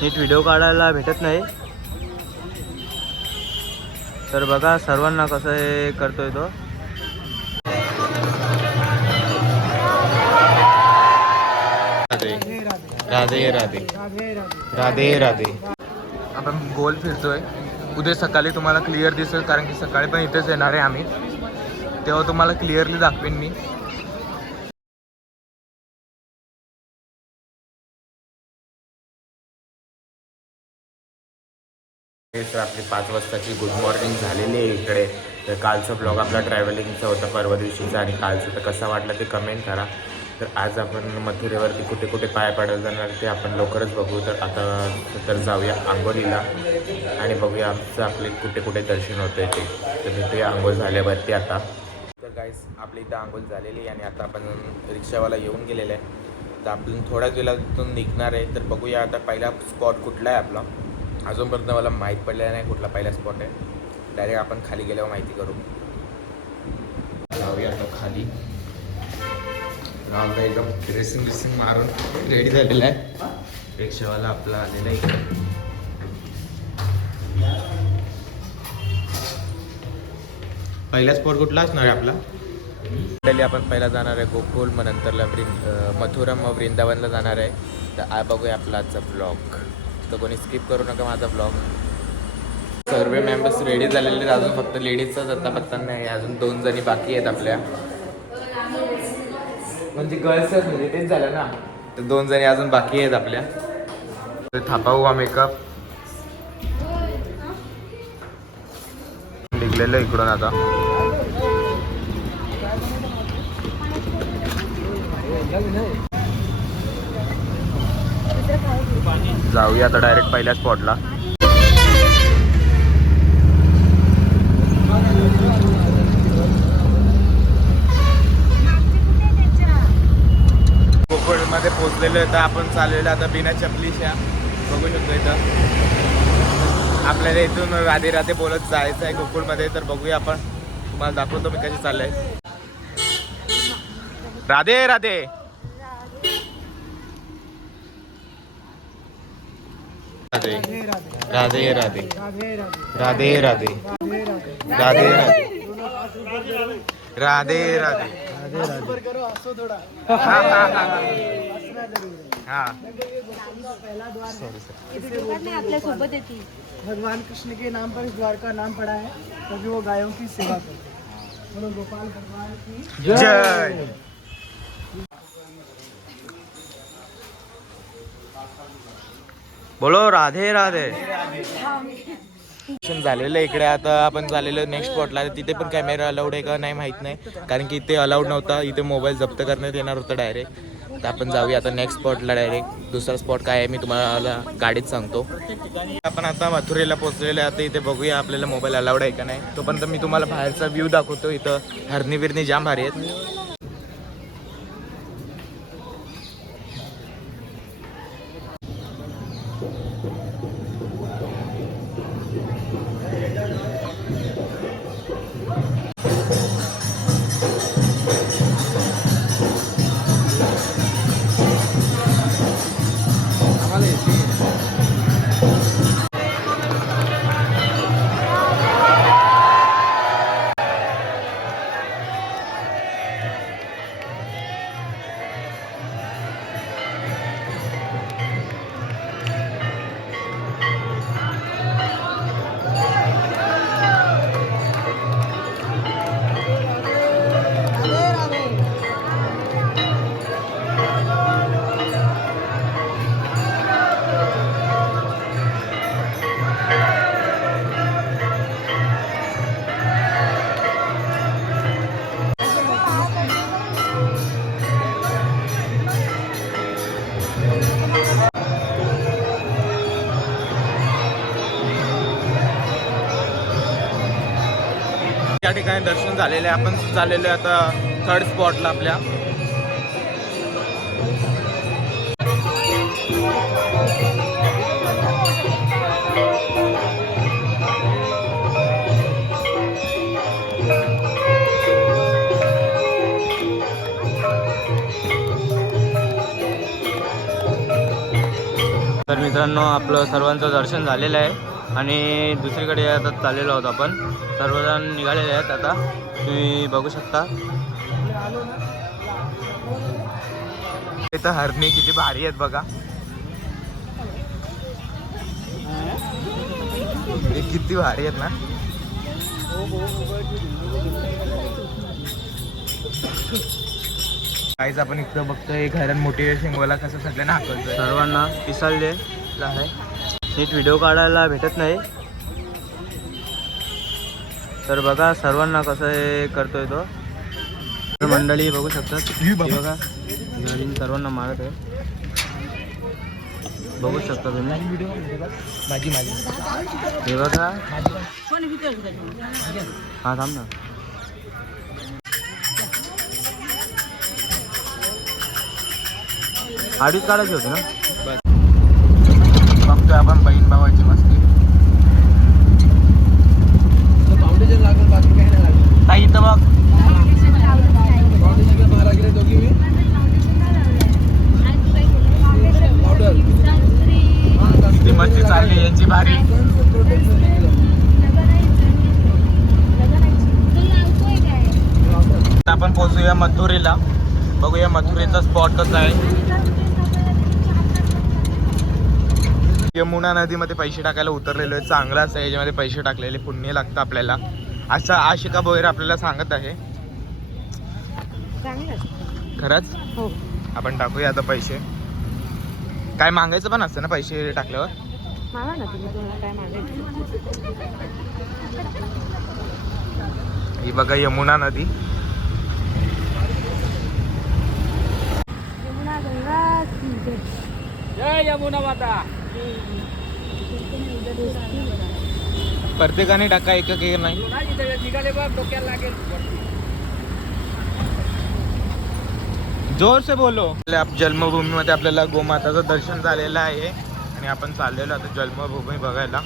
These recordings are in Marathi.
नीट व्हिडिओ काढायला भेटत नाही. तर बघा सर्वांना कसं हे करतोय तो. राधे राधे राधे राधे. आपण गोल फिरतोय. उद्या सकाळी तुम्हाला क्लिअर दिसेल, कारण की सकाळी पण इथेच येणार आहे आम्ही, तेव्हा तुम्हाला क्लिअरली दाखवेन मी. तर आपली 5 वाजताची गुड मॉर्निंग झालेली आहे इकडे. तर कालचा ब्लॉग आपला ट्रॅव्हलिंगचा होता परवा दिवशीचा, आणि कालचं तर कसा वाटला ते कमेंट करा. तर आज आपण मथुरेवरती कुठे कुठे पाय पडायला जाणार ते आपण लवकरच बघू. तर आता तर जाऊया आंघोळीला आणि बघूया आमचं आपले कुठे कुठे दर्शन होतं आहे ते. तर भेटूया आंघोळ झाल्यावरती आता. तर गाईस आपली इथं आंघोळ झालेली आहे आणि आता आपण रिक्षावाला येऊन गेलेलं आहे. तर आपण थोड्याच वेळातून निघणार आहे. तर बघूया आता पहिला स्पॉट कुठला आहे आपला. अजूनपर्यंत मला माहीत पडलेलं नाही कुठला पहिला स्पॉट आहे. डायरेक्ट आपण खाली गेल्यावर माहिती करू. जाऊया आता खाली. राहुल एकदम ड्रेसिंग मारून रेडी झालेला आहे. रिक्षावाला आपला आलेला आहे. पहिला स्पॉट कुठला असणार आहे आपला. पहिले आपण पहिला जाणार आहे गोकुल, मग नंतरला मथुरा, मग वृंदावनला जाणार आहे. तर बघूया आपला आजचा ब्लॉग. तर कोणी स्किप करू नका माझा ब्लॉग. सर्व मेंबर्स रेडी झालेले आहेत. अजून फक्त लेडीजचाच आता पत्ता नाही. अजून 2 जणी बाकी आहेत आपल्या, म्हणजे गर्ल्सच, म्हणजे तेच झालं ना. तर 2 जणी अजून बाकी आहेत आपल्या. तर थापा हुआ मेकअप निघलेलं इकडून आता. जाऊया आता डायरेक्ट पहिल्या स्पॉटला. गोकुळमध्ये पोचलेलो आहे. तर आपण चाललेलो आता बिना चपलीच्या. बघू शकतो इथं आपल्याला इथून राधे राधे बोलत जायचं आहे गोकुळमध्ये. तर बघूया आपण, तुम्हाला दाखवतो मी कशी चाललंय. राधे राधे राधे राधे राधे राधे राधे राधे राधे राधे राधे. भगवान कृष्ण के नाम पर इस द्वार का नाम पड़ा है, क्योंकि वो गायों की सेवा करते हैं. बोलो गोपाल भगवान की जय. बोलो राधे राधे. झालेलं इकडे. आता आपण झालेलं नेक्स्ट स्पॉटला. तिथे पण कॅमेरा अलाउड आहे का नाही माहीत नाही, कारण की इथे अलाउड नव्हता. इथे मोबाईल जप्त करण्यात येणार होता डायरेक्ट. तर आपण जाऊया आता नेक्स्ट स्पॉटला डायरेक्ट. दुसरा स्पॉट काय आहे मी तुम्हाला गाडीत सांगतो. आपण आता मथुरेला पोहोचलेलं आहे. आता इथे बघूया आपल्याला मोबाईल अलाउड आहे का नाही. तोपर्यंत मी तुम्हाला बाहेरचा व्ह्यू दाखवतो. इथं हरणी बिरणी जाम भारी आहेत. या ठिकाणी दर्शन झालेले आहे. आपण चाललेलो आहे आता 3rd स्पॉटला आपल्या. तर तर मित्रांनो आपलं सर्वांचं दर्शन झालेलं आहे आणि दुसरीकडे आता चाललेलो आहोत आपण. सर्वजण निघालेले आहेत आता, तुम्ही बघू शकता. इथं हरणी किती भारी आहेत बघा. हे किती भारी आहेत ना. काहीच आपण इथं बघतोय घरात मोठी शिंगोला कसं सगळ्यांना हाकलतोय. सर्वांना पिसाळले आहे, नीट व्हिडिओ काढायला भेटत नाही. तर बघा सर्वांना कसं हे करतोय तो. तर मंडळी बघू शकतात, हे बघा नवीन सर्वांना मारत आहे, बघू शकता तुम्ही. माझी हे बघा. हा थांब ना. आधीच काढायची होती ना. बघतोय आपण बहीण भावाची मस्ती. फाउंडेशन लागेल, बाकी काही नाही लागेल. ताई इथं बघ. फाउंडेशन मारा गेले दोघी मी पावडर किती मस्ती चालली यांची भारी. आपण पोहोचूया मथुरेला. बघूया मथुरेचा स्पॉट कसा आहे. यमुना नदीमध्ये पैसे टाकायला उतरलेलो आहे. चांगलाच आहे, याच्यामध्ये पैसे टाकलेले पुण्य लागतं आपल्याला, असं आशिका बोयर आपल्याला सांगत आहे. खरंच हो. आपण टाकूया आता पैसे. काय मागायचं पण असतं ना पैसे टाकल्यावर. मागा ना तुम्ही, तुम्हाला काय मागायचं. ही बघा यमुना नदी. यमुना गंगा जय यमुना माता. प्रत्येकाने टाका, एक एक नाही. निघाले बघ, डोक्याला लागेल. जोर से बोलो. जन्मभूमीमध्ये आपल्याला गोमाताचं दर्शन झालेलं आहे आणि आपण चाललेलो आता जन्मभूमी बघायला.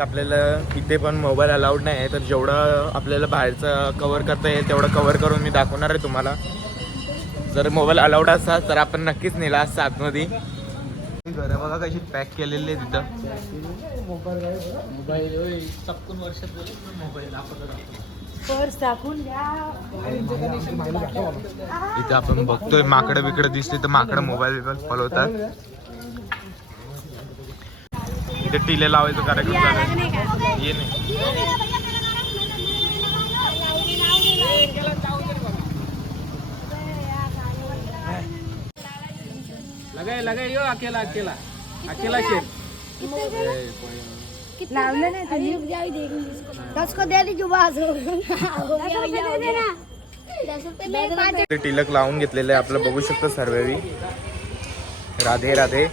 आपल्याला इथे पण मोबाईल अलाउड नाही आहे, तर जेवढं आपल्याला बाहेरचं कव्हर करता येईल तेवढं कव्हर करून मी दाखवणार आहे तुम्हाला. जर मोबाईल अलाउड असता तर आपण नक्कीच नेला असता आतमध्ये. घरं बघा कशी पॅक केलेली आहे तिथं. पर्स टाकून द्या. इथे आपण बघतोय माकडं बिकडं दिसते तर माकडं मोबाईल पळवतात. इथे टिले लावायचं कार्यक्रम चालू. ये नाही लगाय यो अकेला अकेला अकेला शेर लावलं नाही को दे दी ते टिलक लावून घेतलेलं आहे आपलं, बघू शकतो सर्वेवी. राधे राधे.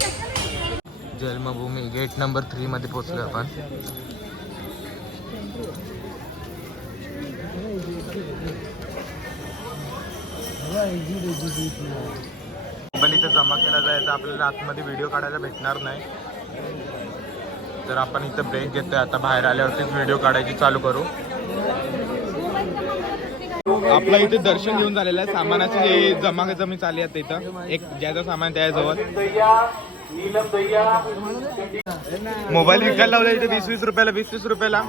जन्मभूमी गेट नंबर 3 मध्ये पोहोचलो आपण. पण इथे जमा केला जायचा, आपल्याला आतमध्ये व्हिडिओ काढायला भेटणार नाही, तर आपण इथं ब्रेक घेतोय. आता बाहेर आल्यावरतीच व्हिडिओ काढायची चालू करू. आपलं इथे दर्शन घेऊन झालेलं आहे. सामानाची जमी चालली आहे इथं. एक ज्याचं सामान त्याजवळ मोबाईल विकायला लावला इथे 20-20 रुपयाला. 20-20 रुपयाला.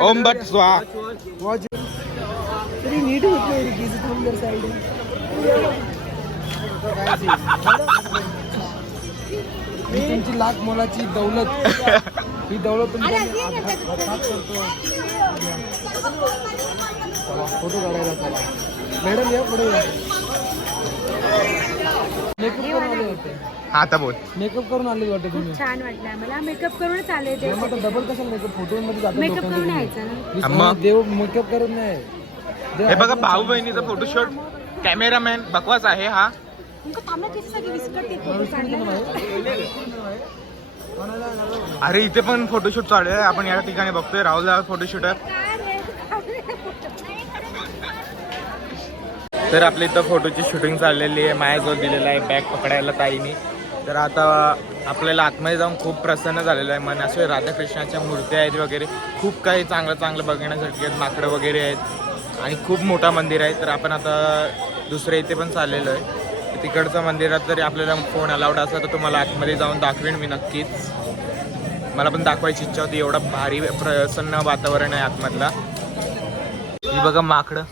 ओम भट स्वाहा. नीट साईड तुमची लाख मोलाची दौलत. ही दौलत फोटो काढायला चला. मॅडम या पुढे. मेकअप करून आले होते. आता बोल. मेकअप करून आले वाटते तुम्ही. छान वाटलं आम्हाला. मेकअप करूनच आले ते. डबल कशाला मेकअप फोटो मध्ये जातो. मेकअप करून यायचं ना. मग देव मेकअप करत नाही. हे बघा भाऊ बहिणीचा फोटोशूट. कॅमेरामॅन बकवास आहे हा. अरे इथे पण फोटोशूट चालू आहे. आपण या ठिकाणी बघतोय राहुल दादा फोटोशूटर. तर आपल्या इथं फोटोची शूटिंग चाललेली आहे. माझ्याजवळ दिलेला आहे बॅग पकडायला ताईनी. तर आता आपल्याला आतमध्ये जाऊन खूप प्रसन्न झालेलं आहे मन. असे राधाकृष्णाच्या मूर्त्या आहेत वगैरे, खूप काही चांगलं चांगलं बघण्यासाठी आहेत, माकडं वगैरे आहेत आणि खूप मोठा मंदिर आहे. तर आपण आता दुसऱ्या इथे पण चाललेलो आहे. तिकडचं मंदिरात जरी आपल्याला फोन अलाउड असला तर तुम्हाला आतमध्ये जाऊन दाखवेन मी नक्कीच. मला पण दाखवायची इच्छा होती, एवढा भारी प्रसन्न वातावरण आहे आतमधला. ही बघा माकडं.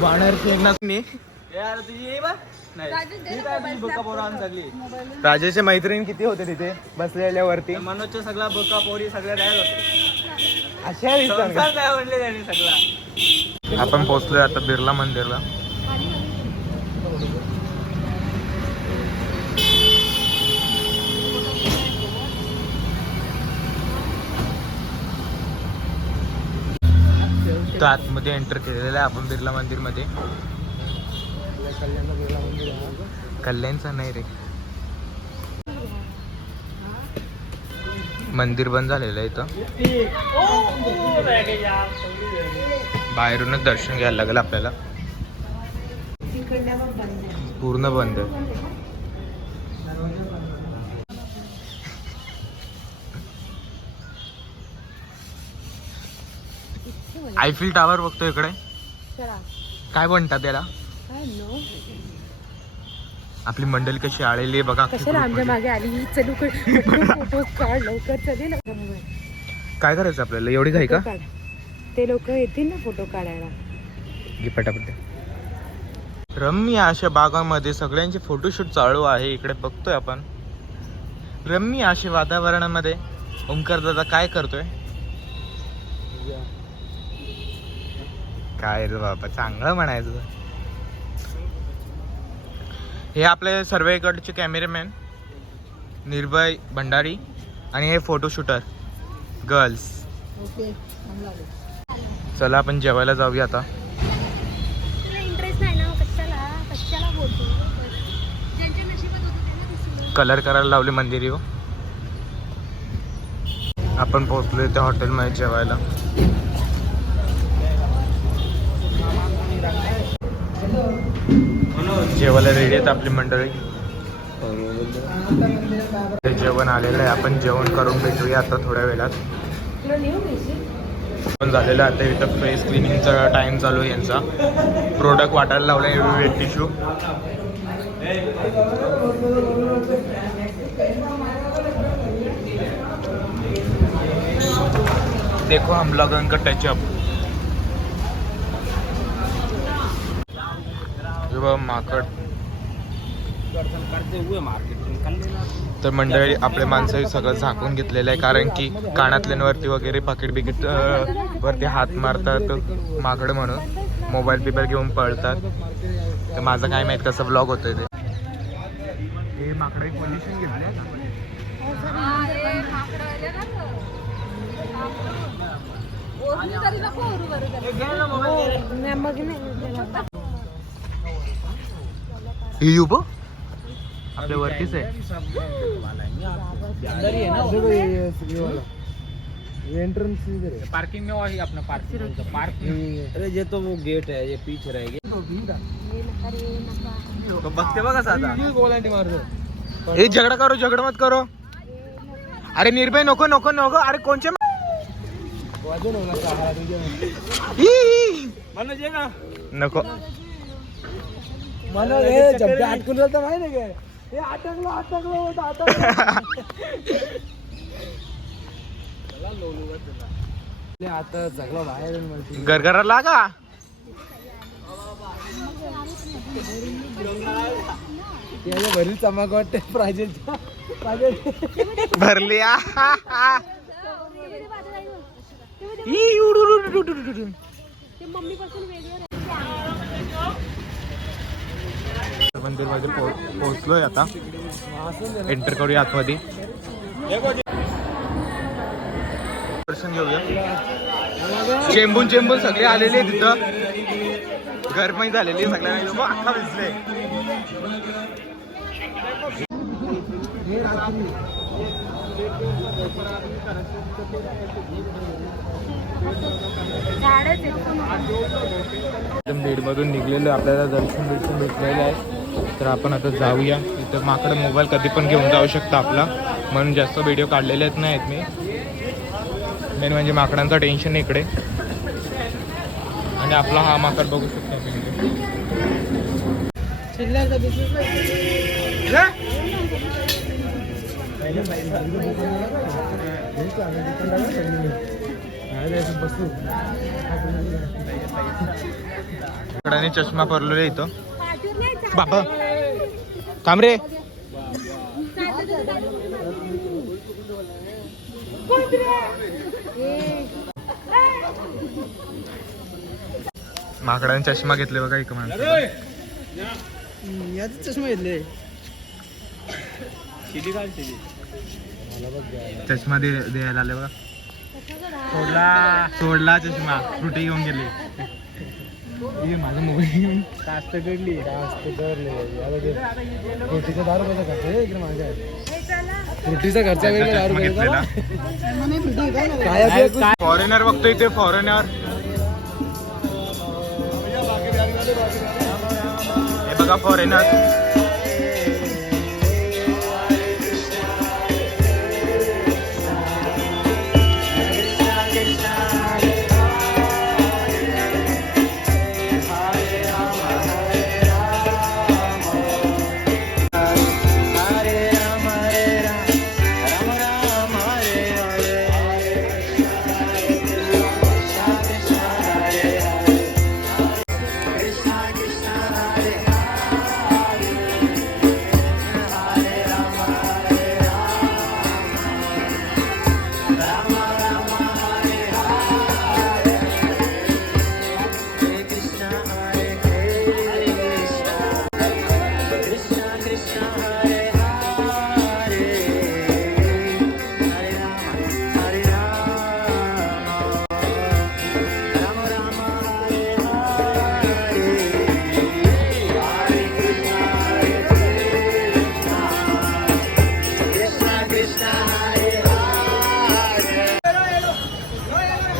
वानरची एक नाही. राजेशच्या मैत्रीण किती होते तिथे बसलेल्यावरती? मनोजच्या सगळा बोका पोरी सगळ्या तयार होते. अशा दिसतात काय म्हणले त्यांनी सगळा. आपण पोहोचलोय आता बिर्ला मंदिरला. तर आतमध्ये एंटर केलेलं आहे आपण बिर्ला मंदिरमध्ये. कल्याणचा नाही रे, मंदिर बंद झालेलं आहे इथं. बाहेरूनच दर्शन घ्यायला लागेल आपल्याला. पूर्ण बंद आहे. आयफिल टावर बघतो इकडे. काय म्हणतात त्याला? आपली मंडळी कशी आलेली आहे बघा. कशाला आमच्या मागे आली? चलू फोटो काढ लवकर, चले ना. काय करायचं आपल्याला? एवढी घाई का? ते लोक येतील ना फोटो काढायला. घे पटापट. रम्य अशा बागांमध्ये सगळ्यांचे फोटोशूट चालू आहे. इकडे बघतोय आपण रम्य अशा वातावरणामध्ये ओंकार दादा काय करतोय? काय रे बाबा, चांगलं म्हणायचं. हे आपले सर्वेकडचे कॅमेरामॅन निर्भय भंडारी आणि हे फोटोशूटर गर्ल्स. चला आपण जेवायला जाऊया आता. इंटरेस्ट नाही ना कशाला कशाला बोलतो. ज्यांच्या नशिबात होतं त्यांना दिसलं. कलर करायला लावले मंदिर. आपण पोहोचलोय त्या हॉटेलमध्ये जेवायला. जेवायला रेडी आहेत आपली मंडळी. ते जेवण आलेलं आहे. आपण जेवण करून भेटूया आता थोड्या वेळात. पण झालेलं आहे. आता इथं फेस क्लिनिंगचा टाइम चालू आहे यांचा. प्रोडक्ट वाटायला लावला आहे टिश्यू. देखो हम लोगों का टचअप. माकड. तर मंडळी आपले माणसं सगळं झाकून घेतलेलं आहे, कारण की कानातल्यांवरती वगैरे पाकिट बिकिट वरती हात मारतात माकड म्हणून. मोबाईल पेपर घेऊन पळतात. तर माझं काय माहित कसं ब्लॉग होतोय ते. हे माकड पोझिशन घेतले. ही उभं आपल्या वरतीच आहे. पार्किंग में वही अपना पार्किंग. अरे ये तो वो गेट है, ये पीछे रहेगी. बघते बघा साधा. हे झगडा करो, झगडा मत करो. अरे निर्भय नको नको नको. अरे कोणचे नको. मला हे जब्बे अटकून तर माहिती नाही. हे अटकलो आता जगला बाहेर गरगरा लागा. त्याच्या भरी चमक वाटते. प्राजल भरली. मंदिरमध्ये पोहोचलोय आता. एंटर करूया आतमध्ये. दर्शन घेऊया. चेंबून सगळे आलेले तिथं. गरमाई झालेली सगळ्यांना. अख्खा भिजले. झाडच आहे. एकदम बीडमधून निघलेलो आपल्याला दर्शन भेटलेलं आहे. तर आपण आता जाऊया. इथं माकडं मोबाईल कधी पण घेऊन जाऊ शकता आपला, म्हणून जास्त व्हिडिओ काढलेलेच नाहीत मी. मेन म्हणजे माकडांचं टेन्शन इकडे. आणि आपला हा माकड बघू शकता तुम्ही. माकडाने चष्मा पडलेला इथं. पाठवून नाही चालत. बाबा काम रे. माकडाने चष्मा घेतले बघा एक माणसं. याचे चष्मा घेतले. चष्मा द्यायला आले बघा. सोडला चष्मा. फ्रुटी घेऊन गेले. माझा मोबाईल कास्त कडली रोटीचा 10 रुपयाचा खर्च आहे इकडे माझा. रोटीचा खर्च वेगळा 10 घेतलेला. रुपये. फॉरेनर बघतो इथे. फॉरेनर हे बघा फॉरेनर.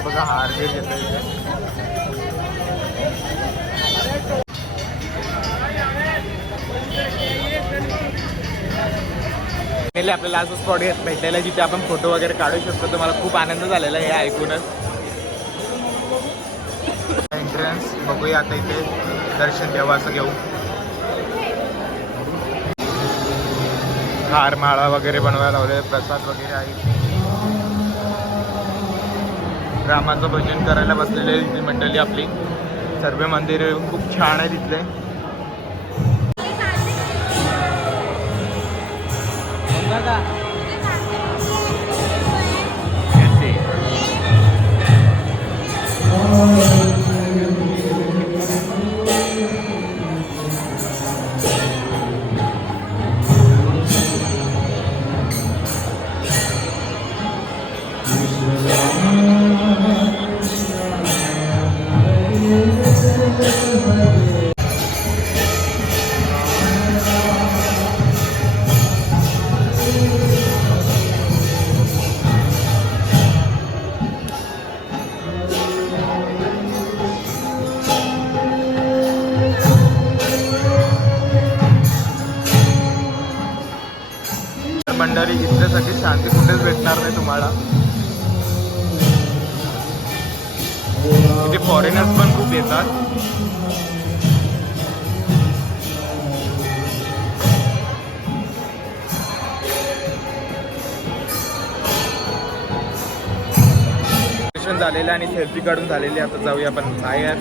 बघा हार घे घेतलं इथे. आपल्याला असं स्पॉट भेटलेला जिथे आपण फोटो वगैरे काढू शकतो. तर मला खूप आनंद झालेला आहे हे ऐकूनच. एंट्रन्स बघूया आता इथे. दर्शन देवाचं घेऊ. हार माळा वगैरे बनवायला लावले. प्रसाद वगैरे आहे. रामाचं भजन करायला बसलेले तिथे मंडळी आपली. सर्व मंदिर खूप छान आहे तिथले. मंडळी इथल्यासाठी शांती कुठेच भेटणार नाही तुम्हाला. इथे फॉरेनर्स पण खूप येतात. दर्शन झालेलं आणि सेल्फी काढून झालेली. आता जाऊया आपण बाहेर.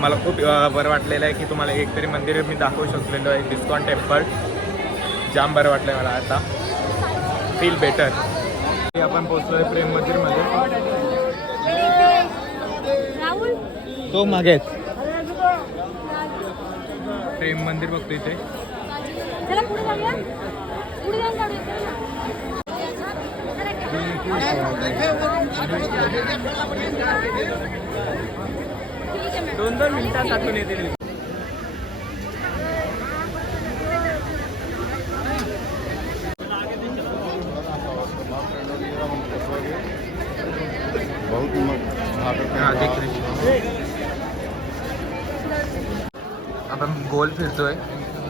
मला खूप बरं वाटलेलं आहे की तुम्हाला एकतरी मंदिर मी दाखवू शकलेलो आहे. इस्कॉन टेम्पल जाम बरं वाटलंय मला. आता फील बेटर. आपण पोहोचलोय प्रेम मंदिरमध्ये. तो मागे प्रेम मंदिर बघतो इथे. दोन मिनिटात आतून येते. राधे कृष्ण. आपण गोल फिरतोय.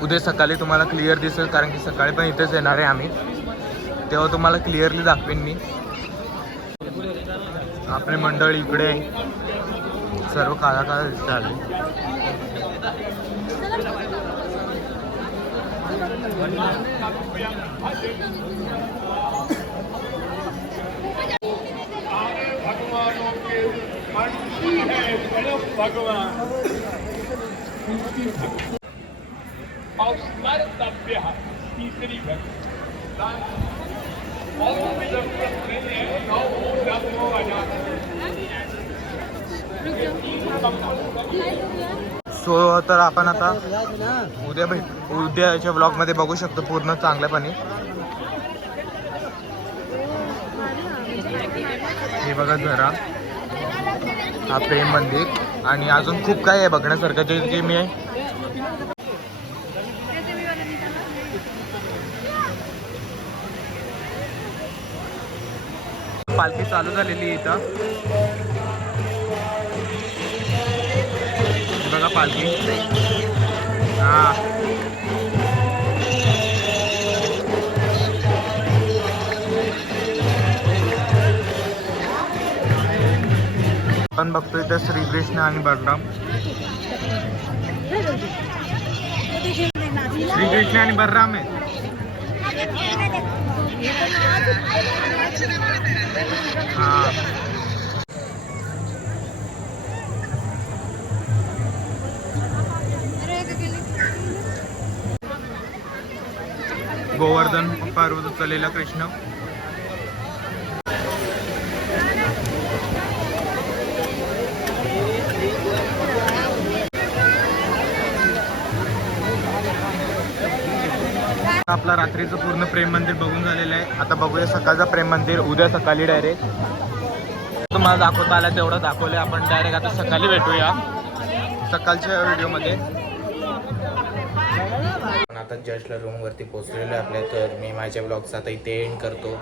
उद्या सकाळी तुम्हाला क्लिअर दिसेल, कारण की सकाळी पण इथेच येणार आहे आम्ही, तेव्हा तुम्हाला क्लिअरली दाखवेन मी. आपली मंडळी इकडे सर्व काळा काळा दिसत आले. भगवानों के मंत्री है गणप भगवान उनकी भक्ति और स्मर्तव्य तीसरी भक्ति और जरूरत नहीं है सो तर आपण आता उद्याच्या ब्लॉगमध्ये बघू शकतो पूर्ण चांगल्यापणे. हे बघा जरा हा प्रेम मंदिर आणि अजून खूप काय आहे बघण्यासारखं जे मी पालखी चालू झालेली आहे इथं. हे बघा पालखी. हा आपण बघतोय तर श्रीकृष्ण आणि बलराम. श्रीकृष्ण आणि बलराम आहे. हा गोवर्धन पर्वत चलेला कृष्ण. आपला रात्रीचं पूर्ण प्रेम मंदिर बघून झालेलं आहे. आता बघूया सकाळचं प्रेम मंदिर उद्या सकाळी डायरेक्ट. तुम्हाला दाखवता आलं तेवढं दाखवलं. आपण डायरेक्ट आता सकाळी भेटूया सकाळच्या व्हिडिओमध्ये. आता जस्टला रूमवरती पोहोचलेलो आहे आपल्या. तर मी माझ्या ब्लॉगचा आता इथे एंड करतो.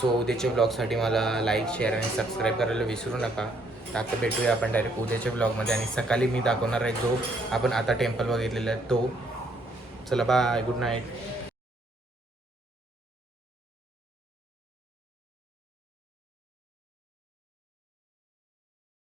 सो उद्याच्या ब्लॉगसाठी मला लाईक शेअर आणि सबस्क्राईब करायला विसरू नका. तर आता भेटूया आपण डायरेक्ट उद्याच्या ब्लॉगमध्ये आणि सकाळी मी दाखवणार आहे जो आपण आता टेम्पल बघितलेला आहे तो. चला बाय, गुड नाईट.